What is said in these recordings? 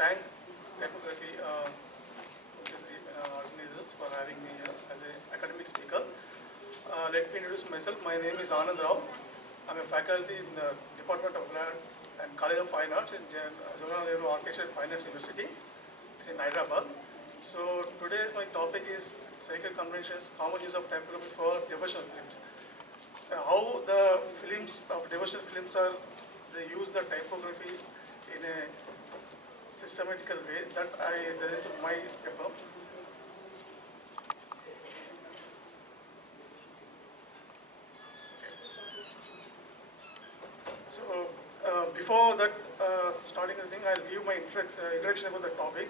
thank Typography organizers for having me here as an academic speaker. Let me introduce myself. My name is Anand. I'm a faculty in the Department of Law and College of Fine Arts in Jawaharlal Nehru Architecture and Finance University. It's in Hyderabad. So today my topic is cycle conventions, common use of typography for devotional films. How the films of devotional films are, they use the typography in a systematical way. That is my paper. So before that, starting the thing, I'll give my introduction about the topic.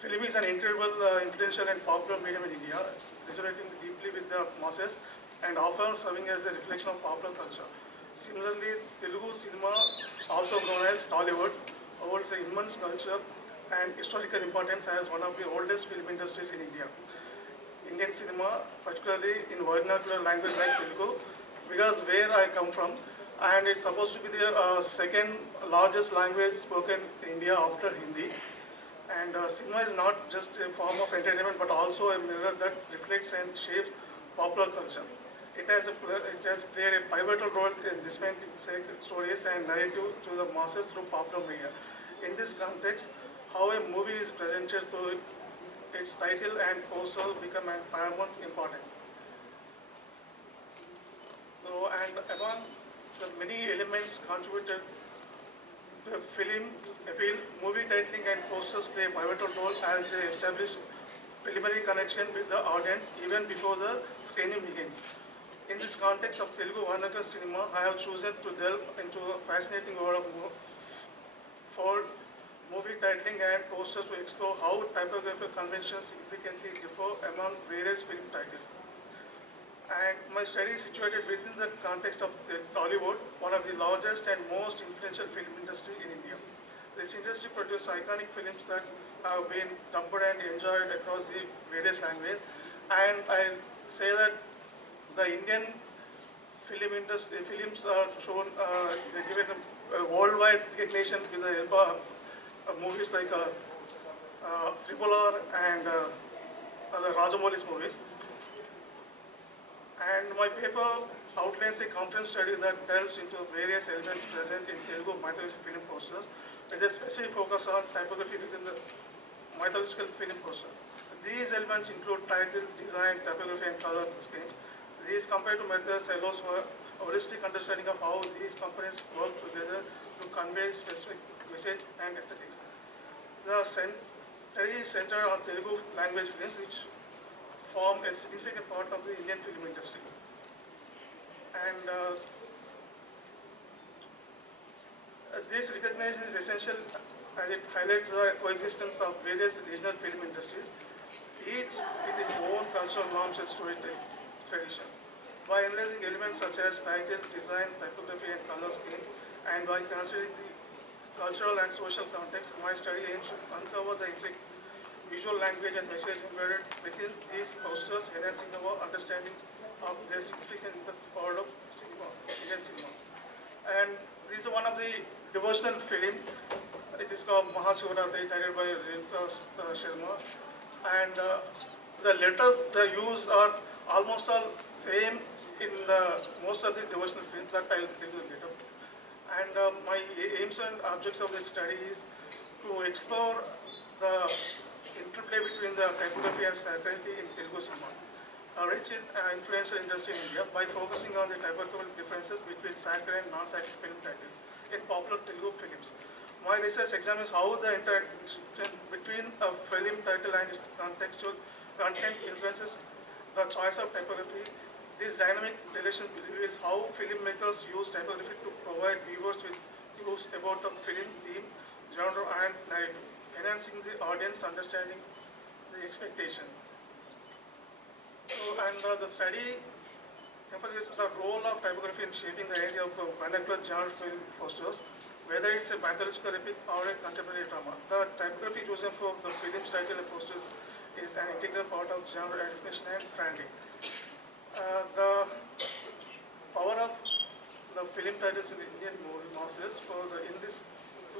Film is an incredible, influential and popular medium in India, resonating deeply with the masses and often serving as a reflection of popular culture. Similarly, Telugu cinema, also known as Tollywood, holds an immense culture and historical importance as one of the oldest film industries in India. Indian cinema, particularly in vernacular language like Telugu, because where I come from, and it's supposed to be the second largest language spoken in India after Hindi. And cinema is not just a form of entertainment, but also a mirror that reflects and shapes popular culture. It has played a pivotal role in dispensing stories and narrative to the masses through popular media. In this context, how a movie is presented through its title and poster become of paramount importance. So, and among the many elements contributed to a film, movie titling and posters play a pivotal role as they establish preliminary connection with the audience even before the screening begins. In this context of Telugu vernacular cinema, I have chosen to delve into a fascinating world of for movie titling and posters to explore how typographical conventions significantly differ among various film titles. And my study is situated within the context of Tollywood, one of the largest and most influential film industry in India. This industry produces iconic films that have been dubbed and enjoyed across the various languages. And I say that the Indian film industry films are shown, they given a worldwide recognition with the help of movies like Triple R and other Rajamouli's movies. And my paper outlines a comprehensive study that delves into various elements present in Telugu mythological film posters, with a specific focus on typography within the mythological film poster. These elements include title, design, typography, and color schemes. These compared to methods allows for a holistic understanding of how these components work together to convey specific message and aesthetics. The study is centered on Telugu language films, which form a significant part of the Indian film industry. And this recognition is essential as it highlights the coexistence of various regional film industries, each with its own cultural norms and storytelling tradition. By analyzing elements such as title, design, typography, and color scheme, and by considering the cultural and social context, my study aims to uncover the visual language and message embedded within these posters, enhancing our understanding of their significance in the world of cinema, Indian cinema. And this is one of the devotional film. It is called Mahashivratri, titled by Sharma. And the letters they use are almost all same in most of the devotional films that I will tell you later. And my aims and objects of this study is to explore the interplay between the typography and sacrality in Telugu cinema, a rich influential industry in India, by focusing on the typographical differences between sacred and non-sacred film titles in popular Telugu films. My research examines how the interaction between a film title and its contextual content influences the choice of typography. This dynamic relation reveals how filmmakers use typography to provide viewers with clues about the film theme, genre, and narrative, enhancing the audience understanding the expectation. So, and the study emphasizes the role of typography in shaping the idea of vernacular genre film posters, whether it's a mythological epic or a contemporary drama. The typography chosen for the film's title and posters is an integral part of genre definition and branding. The power of the film titles in the Indian movie masses in this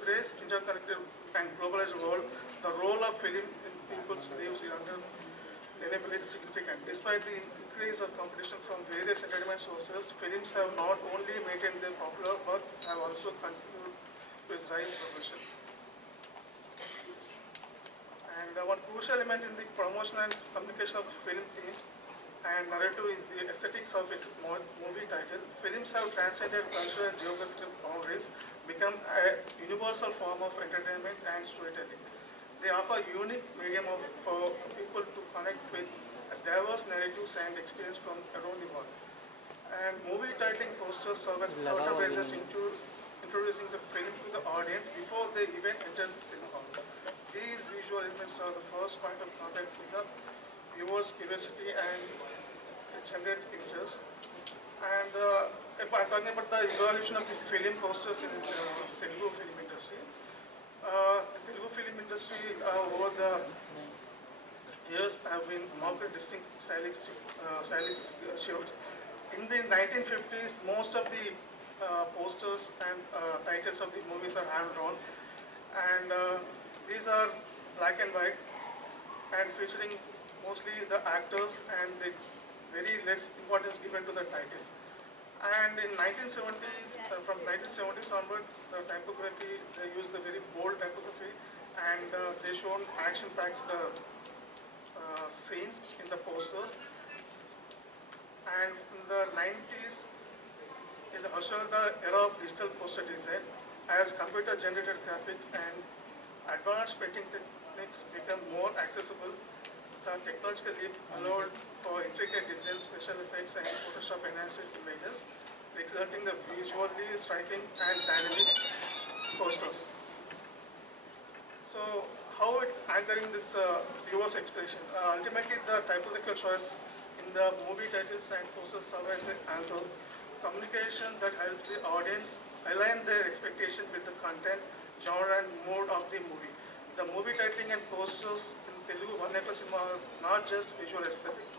today's interconnected and globalized world, the role of film in people's lives is undeniably significant. Despite the increase of competition from various entertainment sources, films have not only maintained their popular but have also continued to rise progression. And one crucial element in the promotion and communication of film themes and narrative is the aesthetics of its movie title. Films have transcended cultural and geographical boundaries, become a universal form of entertainment and storytelling. They offer a unique medium for people to connect with diverse narratives and experience from around the world. And movie titling posters serve as counterbases into introducing the film to the audience before they even enter the cinema. These visual elements are the first point of contact with the viewer's curiosity and generate interest. And if I'm talking about the evolution of the film posters in the Telugu film industry, the Telugu film industry over the years have been marked distinct stylistic shifts. In the 1950s, most of the posters and titles of the movies are hand-drawn, and these are black and white and featuring mostly the actors and the very less importance given to the title. And in 1970s, from 1970s onwards, the typography, they used the very bold typography, and they shown action-packed scenes in the posters. And in the 90s, is ushered the era of digital poster design as computer-generated graphics and advanced printing techniques become more accessible. The technological leap allowed for intricate designs, special effects, and Photoshop enhanced images, resulting in the visually striking and dynamic posters. So, how it's anchoring this viewer's expression? Ultimately, the typographical choice in the movie titles and posters serve as an anchor communication that helps the audience align their expectations with the content, genre, and mood of the movie. The movie titling and posters in Telugu Varneka cinema are not just visual aesthetics.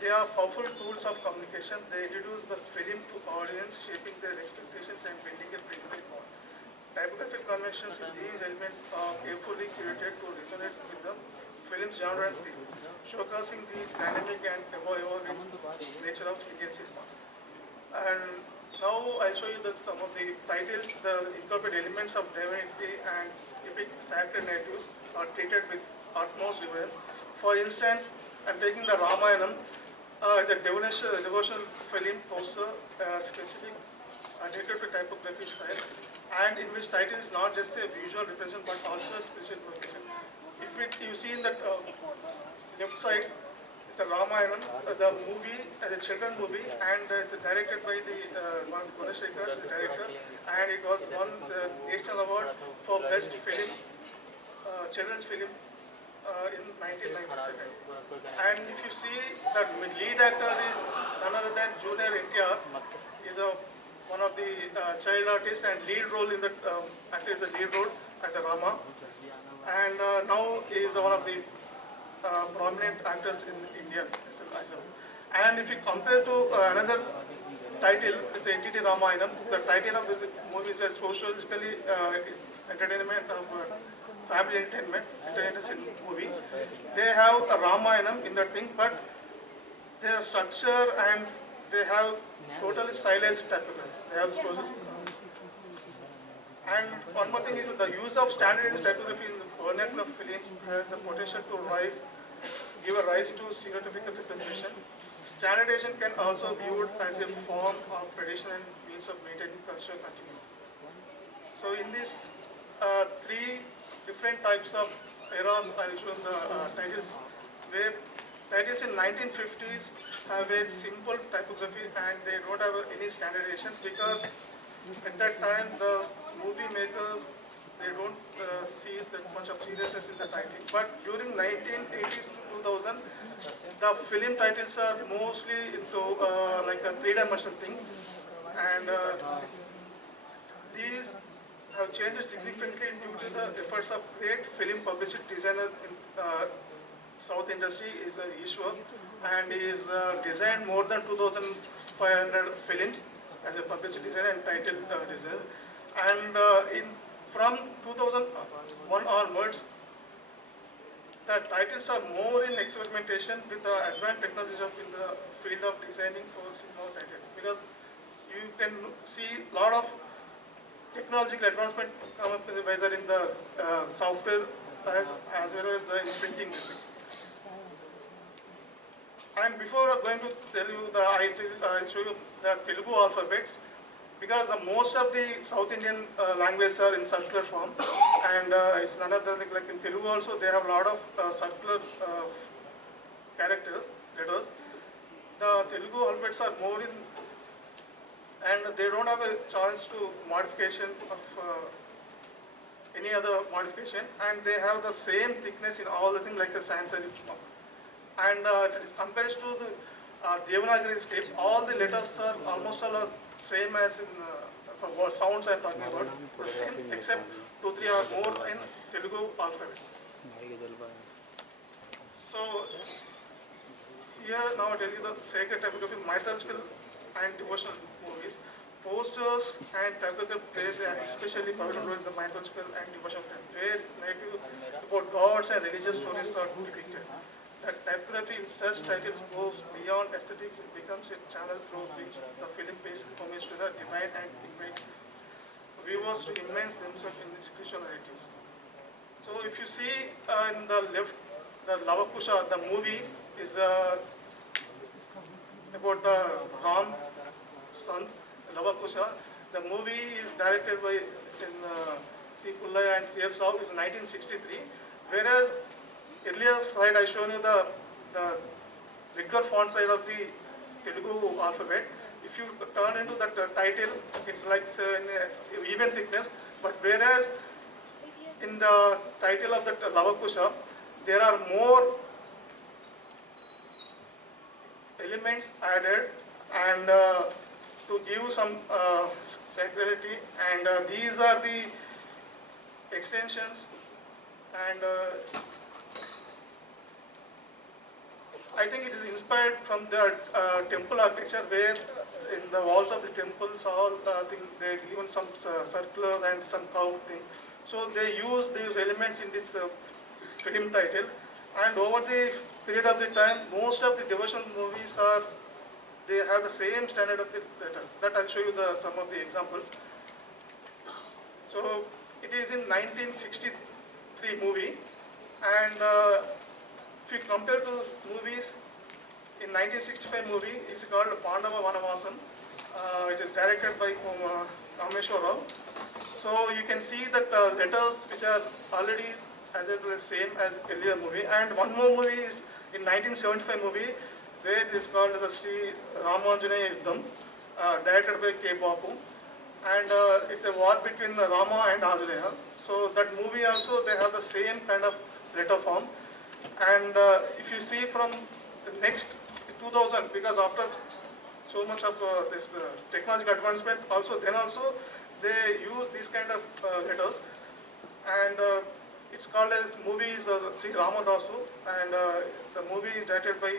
They are powerful tools of communication. They introduce the film to audience, shaping their expectations and building a critical bond. Typographical conventions in these elements are carefully curated to resonate with the film's genre and theme, showcasing the dynamic and evolving nature of Indian cinema. And now I'll show you some of the titles. The incorporated elements of divinity and epic sacred narratives are treated with utmost reverence. For instance, I'm taking the Ramayanam, the devotional film poster, specific related to typography style, and in which title is not just a visual representation but also a spiritual vocation. If you see in the left side, it's a Ramayanam, the movie, a children's movie, and it's directed by the Gunashekar, the director, and it was won the National Award for Best Film, Children's Film in 1997. And if you see, the lead actor is none other than Junior NTR, is one of the child artists and lead role in the, actually is the lead role as a Rama, and now he is one of the prominent actors in India. And if you compare to another title, it's the NTT Ramayanam. The title of this movie is a socially entertainment of family entertainment movie. They have a Ramayanam in that thing, but their structure and they have totally stylized typography. They have and one more thing is the use of standardized typography in the vernacular films has the potential to give a rise to stereotypical representation. Standardization can also be viewed as a form of tradition and means of maintaining cultural continuity. So in these three different types of eras, I'll show the titles, where titles in 1950s have a simple typography and they don't have any standardization because at that time the movie makers, they don't see that much of seriousness in the title. But during 1980s to 2000, the film titles are mostly like a three-dimensional thing, and these have changed significantly due to the efforts of great film publicity designers in South industry. Is Ishwar, and he is designed more than 2,500 films as a publicity designer and title designer. And in From 2001 onwards, the titles are more in experimentation with the advanced technologies of in the field of designing for cinema titles, because you can see a lot of technological advancement come up whether in the software as well as the printing. And before going to tell you I'll show you the Telugu alphabets, because most of the South Indian languages are in circular form, and it's none other thing like in Telugu also they have a lot of circular characters, letters. The Telugu alphabets are more in, and they don't have a chance to modification of any other modification, and they have the same thickness in all the things like the sans serif form. And if it is compared to the Devanagari script, all the letters are almost all are same as in for what sounds I am talking about, the same, except 2-3 are more in Telugu alphabet. So here now I tell you the sacred typography, mythological and devotional movies. Posters and typography plays an especially powerful role in the mythological and devotional film, where narrative about gods and religious stories are depicted. That typography in such titles goes beyond aesthetics, it becomes a channel through which the film pays homage to the divine and invites viewers to immerse themselves in the spiritual narratives. So if you see in the left, the Lavakusha, the movie is about the Ram son, Lavakusha. The movie is directed by C. Pullaya and C.S. Rao, is 1963, whereas earlier slide I shown you the regular font size of the Telugu alphabet. If you turn into that title, it's like even thickness. But whereas in the title of the Lavakusha, there are more elements added and to give some clarity. And these are the extensions and. I think it is inspired from the temple architecture, where in the walls of the temples all they given some circular and some curved thing. So they use these elements in this film title. And over the period of the time, most of the devotional movies they have the same standard of the letter. That I'll show you some of the examples. So it is in 1963 movie, and if you compare to movies, in 1965 movie, it's called Pandava Vanavasam. It is directed by Kameshwar Rao. So you can see that letters which are already as it was same as earlier movie. And one more movie is in 1975 movie, where it is called the Sri Ramanjanaya Yuddham, directed by K. Babu. And it's a war between Rama and Anjaneya. So that movie also, they have the same kind of letter form. And if you see from the next 2000, because after so much of this technological advancement, also they use these kind of letters, and it's called as movies Sri Ramadasu, and the movie is directed by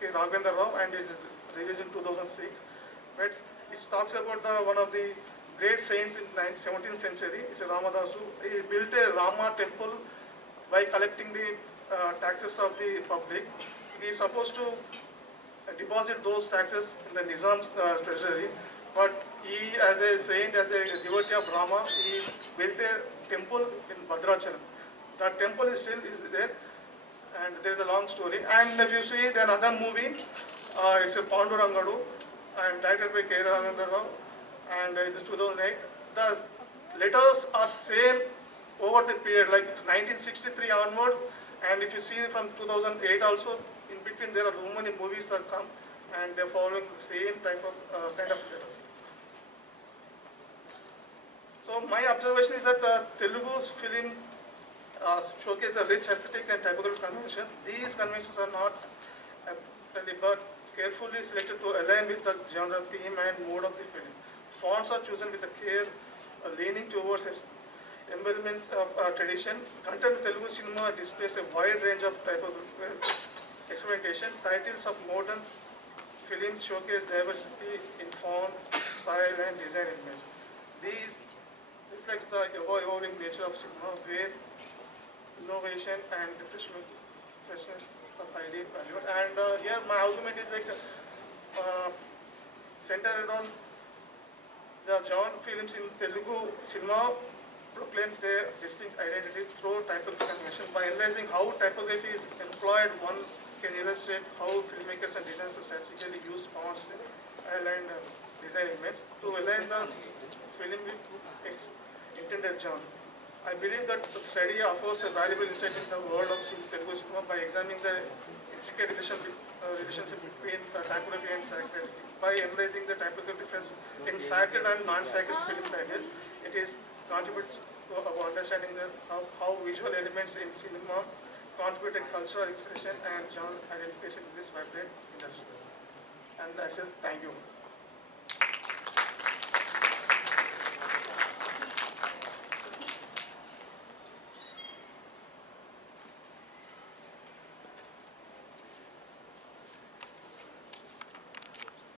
K. Raghavendra Rao, and it is released in 2006. But it talks about one of the great saints in 17th century. It's a Ramadasu. He built a Rama temple by collecting the taxes of the public. He is supposed to deposit those taxes in the Nizam's treasury, but he, as a saint, as a devotee of Rama, he built a temple in Bhadrachalam. That temple is still there, and there is a long story. And if you see the another movie, it's a Pandurangadu, and directed by K. Raghavendra Rao, and it is 2008. The letters are same over the period, like 1963 onward. And if you see from 2008 also, in between there are so many movies that come, and they're following the same type of kind of letters. So my observation is that Telugu's film showcase a rich aesthetic and typographical conventions. These conventions are not but carefully selected to align with the genre, theme, and mode of the film. Fonts are chosen with a care, leaning towards embodiment of tradition. Contemporary Telugu cinema displays a wide range of typographical experimentation. Titles of modern films showcase diversity in font, style, and design image. These reflects the evolving nature of cinema, where innovation and freshness of idea valued. And here my argument is like centered around the John films in Telugu cinema proclaims their distinct identity through typographic animation. By analyzing how typography is employed, one can illustrate how filmmakers and designers strategically use fonts, aligned design elements to align the film with its intended genre. I believe that the study offers a valuable insight in the world of Telugu cinema by examining the intricate relationship between the typography and sacred. By analyzing the typographic difference in sacred and non-sacred film pages, it is contributes to our understanding of how visual elements in cinema contribute to cultural expression and genre identification in this vibrant industry. And I said thank you.